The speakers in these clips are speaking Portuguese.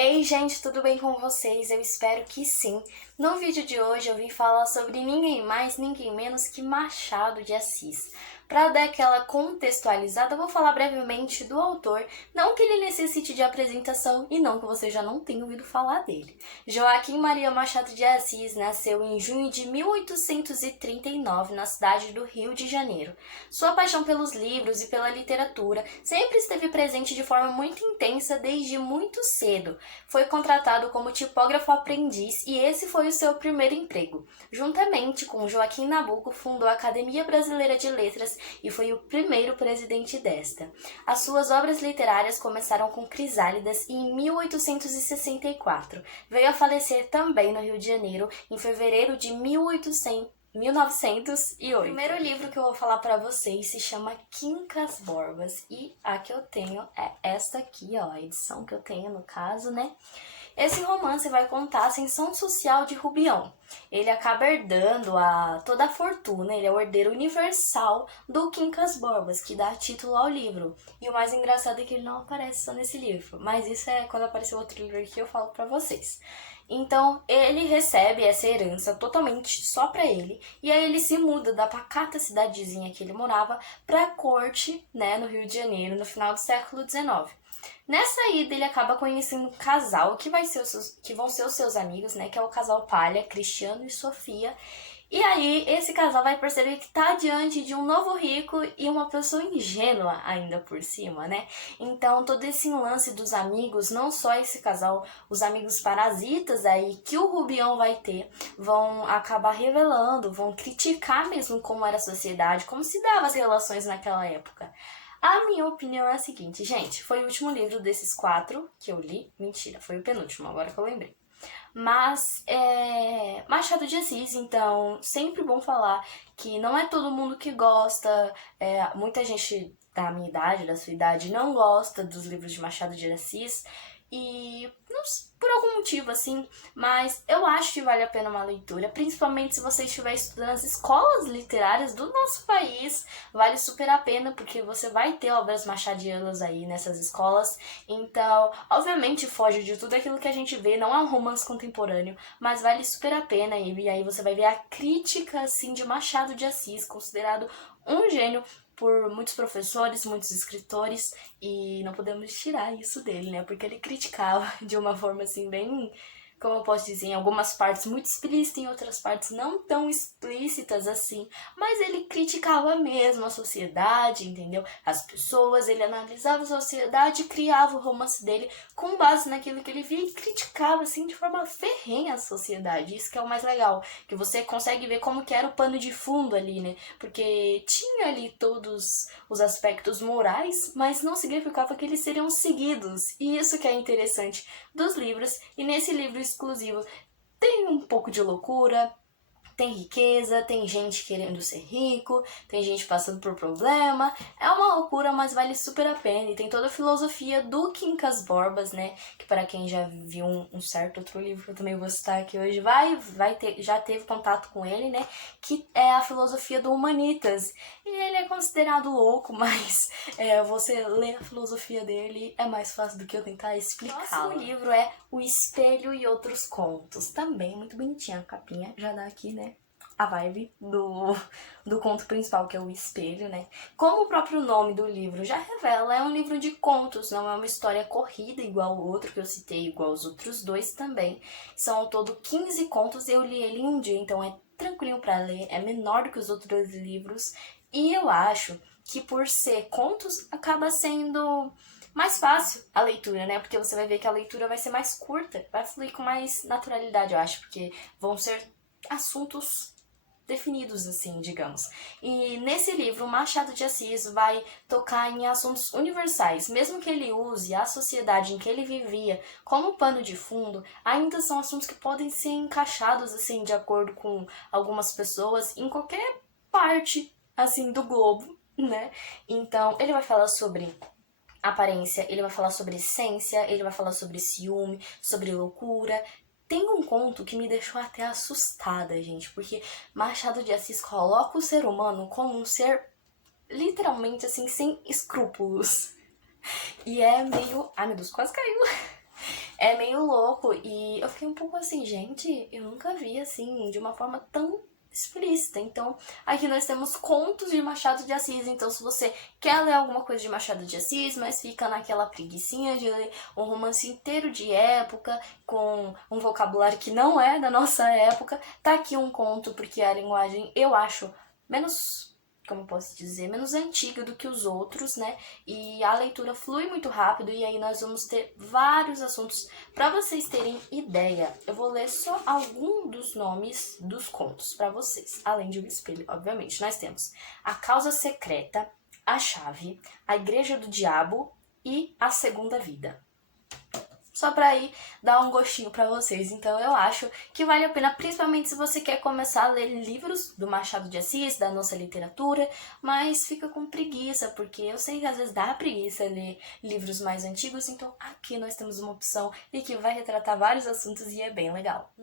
Ei, gente, tudo bem com vocês? Eu espero que sim. No vídeo de hoje eu vim falar sobre ninguém mais, ninguém menos que Machado de Assis. Para dar aquela contextualizada, eu vou falar brevemente do autor, não que ele necessite de apresentação e não que você já não tenha ouvido falar dele. Joaquim Maria Machado de Assis nasceu em junho de 1839 na cidade do Rio de Janeiro. Sua paixão pelos livros e pela literatura sempre esteve presente de forma muito intensa desde muito cedo. Foi contratado como tipógrafo aprendiz e esse foi o seu primeiro emprego. Juntamente com Joaquim Nabuco, fundou a Academia Brasileira de Letras e foi o primeiro presidente desta. As suas obras literárias começaram com Crisálidas e em 1864. Veio a falecer também no Rio de Janeiro em fevereiro de 1908. O primeiro livro que eu vou falar para vocês se chama Quincas Borbas e a que eu tenho é esta aqui, ó, a edição que eu tenho no caso, né? Esse romance vai contar a ascensão social de Rubião. Ele acaba herdando toda a fortuna, ele é o herdeiro universal do Quincas Borbas, que dá título ao livro. E o mais engraçado é que ele não aparece só nesse livro, mas isso é quando aparecer outro livro aqui eu falo pra vocês. Então, ele recebe essa herança totalmente só pra ele, e aí ele se muda da pacata cidadezinha que ele morava pra corte, né, no Rio de Janeiro, no final do século XIX. Nessa ida, ele acaba conhecendo um casal que vão ser os seus amigos, né? Que é o casal Palha, Cristiano e Sofia. E aí, esse casal vai perceber que tá diante de um novo rico e uma pessoa ingênua ainda por cima, né? Então, todo esse lance dos amigos, não só esse casal, os amigos parasitas aí que o Rubião vai ter, vão acabar revelando, vão criticar mesmo como era a sociedade, como se dava as relações naquela época. A minha opinião é a seguinte, gente, foi o último livro desses 4 que eu li. Mentira, foi o penúltimo, agora que eu lembrei. Mas Machado de Assis, então, sempre bom falar que não é todo mundo que gosta, muita gente da minha idade, da sua idade, não gosta dos livros de Machado de Assis. E não, por algum motivo assim, mas eu acho que vale a pena uma leitura, principalmente se você estiver estudando as escolas literárias do nosso país, vale super a pena porque você vai ter obras machadianas aí nessas escolas. Então, obviamente foge de tudo aquilo que a gente vê, não é um romance contemporâneo, mas vale super a pena e aí você vai ver a crítica assim de Machado de Assis, considerado um gênio por muitos professores, muitos escritores, e não podemos tirar isso dele, né? Porque ele criticava de uma forma assim bem, como eu posso dizer, em algumas partes muito explícitas, em outras partes não tão explícitas assim, mas ele criticava mesmo a sociedade, entendeu? As pessoas, ele analisava a sociedade e criava o romance dele com base naquilo que ele via e criticava assim de forma ferrenha a sociedade. Isso que é o mais legal, que você consegue ver como que era o pano de fundo ali, né? Porque tinha ali todos os aspectos morais, mas não significava que eles seriam seguidos. E isso que é interessante dos livros, e nesse livro exclusivo tem um pouco de loucura, tem riqueza, tem gente querendo ser rico, tem gente passando por problema. É uma loucura, mas vale super a pena. E tem toda a filosofia do Quincas Borbas, né? Que para quem já viu um certo outro livro que eu também vou citar aqui hoje, já teve contato com ele, né? Que é a filosofia do Humanitas. E ele é considerado louco, mas você lê a filosofia dele é mais fácil do que eu tentar explicar. O próximo livro é O Espelho e Outros Contos. Também muito bonitinha a capinha, já dá aqui, né? A vibe do conto principal, que é o espelho, né? Como o próprio nome do livro já revela, é um livro de contos, não é uma história corrida igual o outro que eu citei, igual os outros dois também. São ao todo 15 contos, eu li ele em um dia, então é tranquilo para ler, é menor do que os outros livros. E eu acho que por ser contos, acaba sendo mais fácil a leitura, né? Porque você vai ver que a leitura vai ser mais curta, vai fluir com mais naturalidade, eu acho, porque vão ser assuntos definidos, assim, digamos. E nesse livro, Machado de Assis vai tocar em assuntos universais. Mesmo que ele use a sociedade em que ele vivia como pano de fundo, ainda são assuntos que podem ser encaixados, assim, de acordo com algumas pessoas, em qualquer parte, assim, do globo, né? Então, ele vai falar sobre aparência, ele vai falar sobre essência, ele vai falar sobre ciúme, sobre loucura. Tem um conto que me deixou até assustada, gente, porque Machado de Assis coloca o ser humano como um ser literalmente assim, sem escrúpulos. E é meio... Ai, meu Deus, quase caiu. É meio louco e eu fiquei um pouco assim, gente, eu nunca vi assim, de uma forma tão explícita. Então, aqui nós temos contos de Machado de Assis. Então, se você quer ler alguma coisa de Machado de Assis, mas fica naquela preguicinha de ler um romance inteiro de época, com um vocabulário que não é da nossa época, tá aqui um conto, porque a linguagem, eu acho, menos, como eu posso dizer, menos antiga do que os outros, né? E a leitura flui muito rápido e aí nós vamos ter vários assuntos. Para vocês terem ideia, eu vou ler só algum dos nomes dos contos para vocês, além de O Espelho, obviamente. Nós temos A Causa Secreta, A Chave, A Igreja do Diabo e A Segunda Vida. Só pra ir dar um gostinho pra vocês. Então eu acho que vale a pena, principalmente se você quer começar a ler livros do Machado de Assis, da nossa literatura, mas fica com preguiça, porque eu sei que às vezes dá preguiça ler livros mais antigos, então aqui nós temos uma opção e que vai retratar vários assuntos e é bem legal.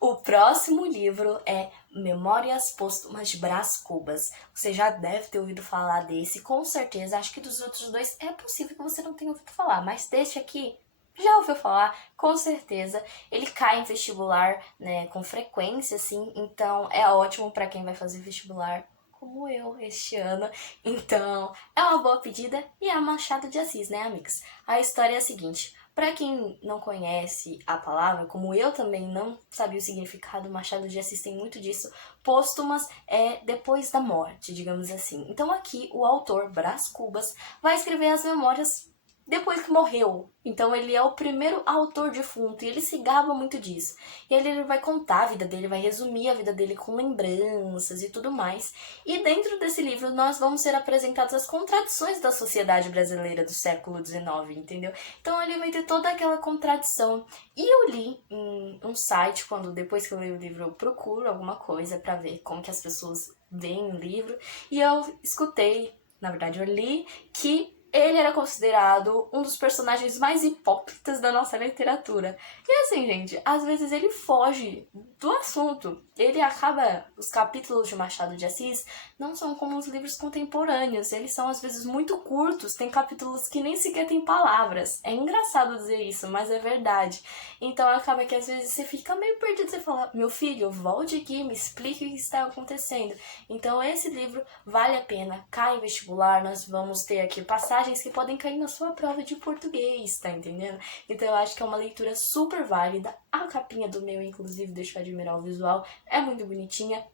O próximo livro é Memórias Póstumas de Brás Cubas. Você já deve ter ouvido falar desse, com certeza. Acho que dos outros dois é possível que você não tenha ouvido falar, mas deste aqui já ouviu falar, com certeza. Ele cai em vestibular, né, com frequência, assim, então é ótimo para quem vai fazer vestibular como eu este ano. Então, é uma boa pedida e é Machado de Assis, né, amigos? A história é a seguinte: para quem não conhece a palavra, como eu também não sabia o significado, Machado de Assis tem muito disso. Póstumas é depois da morte, digamos assim. Então aqui o autor, Brás Cubas, vai escrever as memórias depois que morreu. Então ele é o primeiro autor defunto e ele se gaba muito disso. E ele vai contar a vida dele, vai resumir a vida dele com lembranças e tudo mais. E dentro desse livro nós vamos ser apresentados as contradições da sociedade brasileira do século XIX, entendeu? Então ele vai ter toda aquela contradição. E eu li em um site, depois que eu leio o livro eu procuro alguma coisa pra ver como que as pessoas veem o livro. E eu escutei, na verdade eu li, que ele era considerado um dos personagens mais hipócritas da nossa literatura. E assim, gente, às vezes ele foge do assunto. Ele acaba... Os capítulos de Machado de Assis não são como os livros contemporâneos. Eles são, às vezes, muito curtos. Tem capítulos que nem sequer tem palavras. É engraçado dizer isso, mas é verdade. Então acaba que, às vezes, você fica meio perdido. Você fala, meu filho, volte aqui, me explique o que está acontecendo. Então esse livro vale a pena. Cai em vestibular, nós vamos ter aqui passagens que podem cair na sua prova de português, tá entendendo? Então eu acho que é uma leitura super válida. A capinha do meu, inclusive, deixa eu admirar o visual, é muito bonitinha.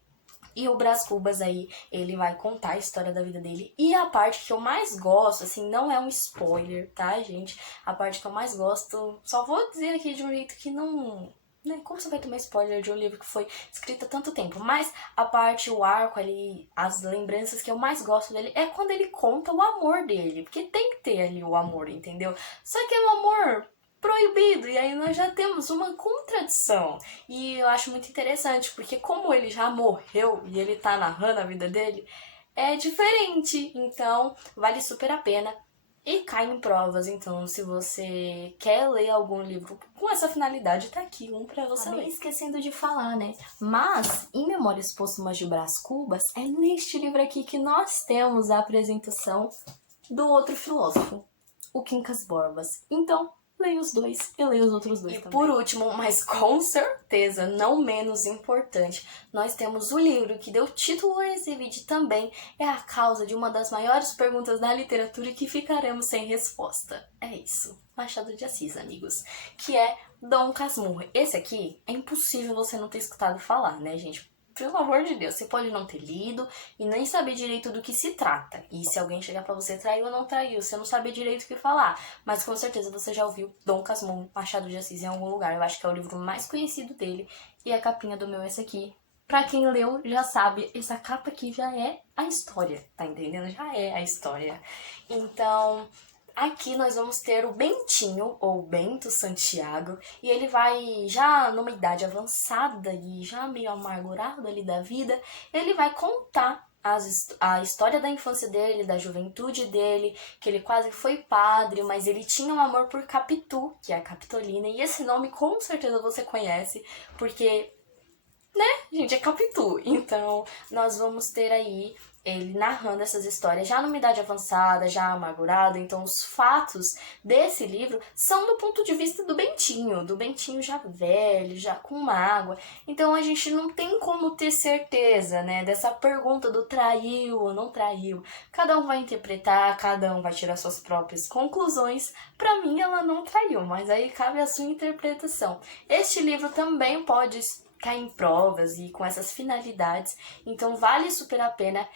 E o Brás Cubas aí, ele vai contar a história da vida dele. E a parte que eu mais gosto, assim, não é um spoiler, tá, gente? A parte que eu mais gosto, só vou dizer aqui de um jeito que não... né? Como você vai tomar spoiler de um livro que foi escrito há tanto tempo? Mas a parte, o arco ali, as lembranças que eu mais gosto dele é quando ele conta o amor dele. Porque tem que ter ali o amor, entendeu? Só que é um amor proibido, e aí nós já temos uma contradição. E eu acho muito interessante, porque como ele já morreu e ele tá narrando a vida dele, é diferente. Então, vale super a pena. E cai em provas, então se você quer ler algum livro com essa finalidade, tá aqui um pra você ler. Esquecendo de falar, né? Mas, em Memórias Póstumas de Brás Cubas, é neste livro aqui que nós temos a apresentação do outro filósofo, o Quincas Borbas. Então, leia os dois e leia os outros dois também. Por último, mas com certeza não menos importante, nós temos o livro que deu título a esse vídeo também, é a causa de uma das maiores perguntas da literatura e que ficaremos sem resposta. É isso, Machado de Assis, amigos, que é Dom Casmurro. Esse aqui é impossível você não ter escutado falar, né, gente? Pelo amor de Deus, você pode não ter lido e nem saber direito do que se trata. E se alguém chegar pra você, traiu ou não traiu, você não sabe direito o que falar. Mas com certeza você já ouviu Dom Casmurro, Machado de Assis em algum lugar. Eu acho que é o livro mais conhecido dele. E a capinha do meu é essa aqui. Pra quem leu, já sabe, essa capa aqui já é a história, tá entendendo? Já é a história. Então... aqui nós vamos ter o Bentinho, ou Bento Santiago, e ele vai, já numa idade avançada e já meio amargurado ali da vida, ele vai contar a história da infância dele, da juventude dele, que ele quase foi padre, mas ele tinha um amor por Capitu, que é a Capitolina, e esse nome com certeza você conhece, porque... né, gente, é Capitu. Então, nós vamos ter aí ele narrando essas histórias já numa idade avançada, já amargurado, então os fatos desse livro são do ponto de vista do Bentinho já velho, já com mágoa. Então a gente não tem como ter certeza, né, dessa pergunta do traiu ou não traiu. Cada um vai interpretar, cada um vai tirar suas próprias conclusões. Pra mim ela não traiu, mas aí cabe a sua interpretação. Este livro também pode cair em provas e com essas finalidades, então vale super a pena.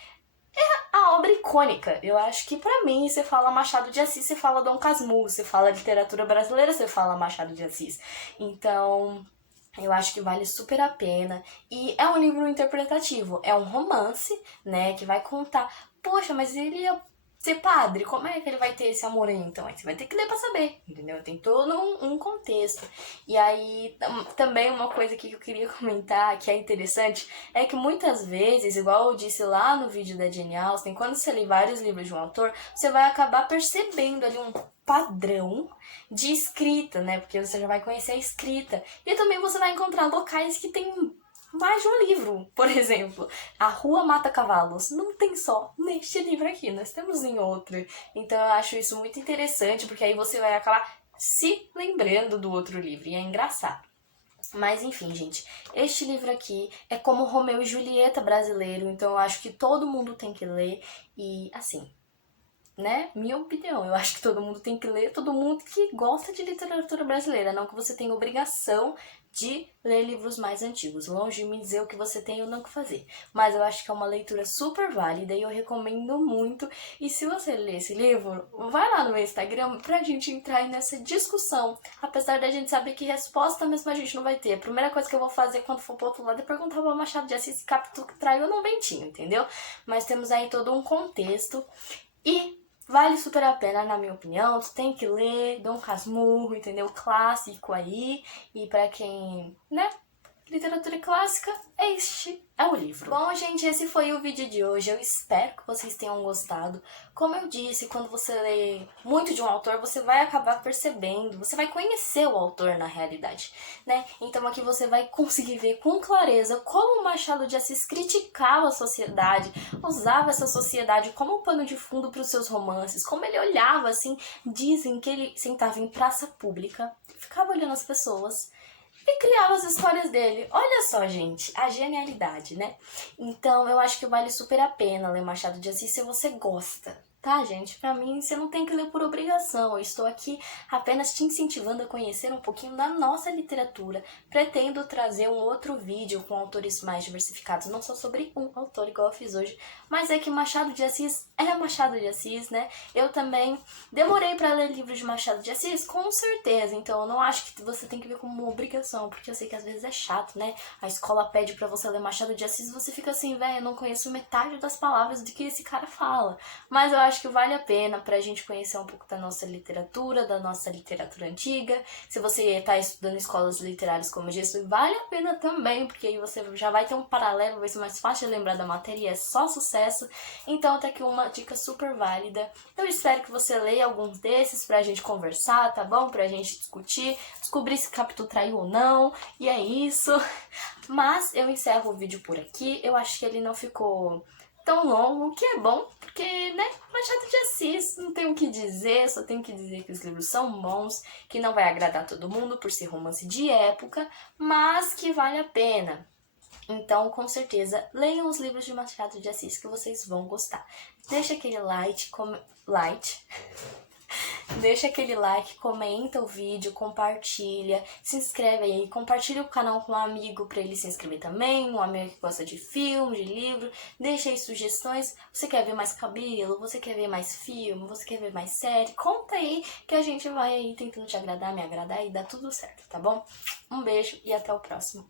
A obra icônica. Eu acho que pra mim, você fala Machado de Assis, você fala Dom Casmurro, você fala literatura brasileira, você fala Machado de Assis. Então, eu acho que vale super a pena. E é um livro interpretativo, é um romance, né, que vai contar, poxa, mas ele ia ser padre, como é que ele vai ter esse amor aí? Então, aí você vai ter que ler pra saber, entendeu? Tem todo um contexto. E aí, também uma coisa que eu queria comentar, que é interessante, é que muitas vezes, igual eu disse lá no vídeo da Jane Austen, quando você lê vários livros de um autor, você vai acabar percebendo ali um padrão de escrita, né? Porque você já vai conhecer a escrita. E também você vai encontrar locais que tem mais de um livro. Por exemplo, A Rua Mata Cavalos não tem só neste livro aqui, nós temos em outro. Então eu acho isso muito interessante, porque aí você vai acabar se lembrando do outro livro, e é engraçado. Mas enfim, gente, este livro aqui é como Romeu e Julieta brasileiro, então eu acho que todo mundo tem que ler e, assim, né, minha opinião, eu acho que todo mundo tem que ler, todo mundo que gosta de literatura brasileira, não que você tenha obrigação de ler livros mais antigos, longe de me dizer o que você tem ou não que fazer, mas eu acho que é uma leitura super válida e eu recomendo muito. E se você ler esse livro, vai lá no meu Instagram pra gente entrar aí nessa discussão, apesar da gente saber que resposta mesmo a gente não vai ter. A primeira coisa que eu vou fazer quando for pro outro lado é perguntar ao Machado de Assis se Capitu traiu ou não Bentinho, entendeu? Mas temos aí todo um contexto e vale super a pena, na minha opinião. Tu tem que ler Dom Casmurro, entendeu? Clássico aí. E pra quem, né, literatura clássica, este é o livro. Bom, gente, esse foi o vídeo de hoje. Eu espero que vocês tenham gostado. Como eu disse, quando você lê muito de um autor, você vai acabar percebendo, você vai conhecer o autor na realidade, né? Então aqui você vai conseguir ver com clareza como Machado de Assis criticava a sociedade, usava essa sociedade como pano de fundo para os seus romances, como ele olhava assim, dizem que ele sentava em praça pública, ficava olhando as pessoas e criava as histórias dele. Olha só, gente, a genialidade, né? Então, eu acho que vale super a pena ler Machado de Assis se você gosta, tá, gente? Pra mim, você não tem que ler por obrigação. Eu estou aqui apenas te incentivando a conhecer um pouquinho da nossa literatura. Pretendo trazer um outro vídeo com autores mais diversificados, não só sobre um autor, igual eu fiz hoje, mas é que Machado de Assis é Machado de Assis, né? Eu também demorei pra ler livros de Machado de Assis, com certeza. Então, eu não acho que você tem que ver como uma obrigação, porque eu sei que às vezes é chato, né? A escola pede pra você ler Machado de Assis e você fica assim, velho, eu não conheço metade das palavras do que esse cara fala. Mas eu acho que vale a pena pra gente conhecer um pouco da nossa literatura antiga. Se você tá estudando escolas literárias, como eu disse, vale a pena também, porque aí você já vai ter um paralelo, vai ser mais fácil de lembrar da matéria e é só sucesso. Então tá aqui uma dica super válida. Eu espero que você leia alguns desses pra gente conversar, tá bom? Pra gente discutir, descobrir se Capitu traiu ou não, e é isso. Mas eu encerro o vídeo por aqui. Eu acho que ele não ficou tão longo, o que é bom, porque, né, Machado de Assis, não tenho o que dizer, só tenho que dizer que os livros são bons, que não vai agradar todo mundo por ser romance de época, mas que vale a pena. Então, com certeza, leiam os livros de Machado de Assis que vocês vão gostar. Deixa aquele Deixa aquele like, comenta o vídeo, compartilha, se inscreve aí, compartilha o canal com um amigo pra ele se inscrever também, um amigo que gosta de filme, de livro, deixa aí sugestões, você quer ver mais cabelo, você quer ver mais filme, você quer ver mais série, conta aí que a gente vai aí tentando te agradar, me agradar e dá tudo certo, tá bom? Um beijo e até o próximo.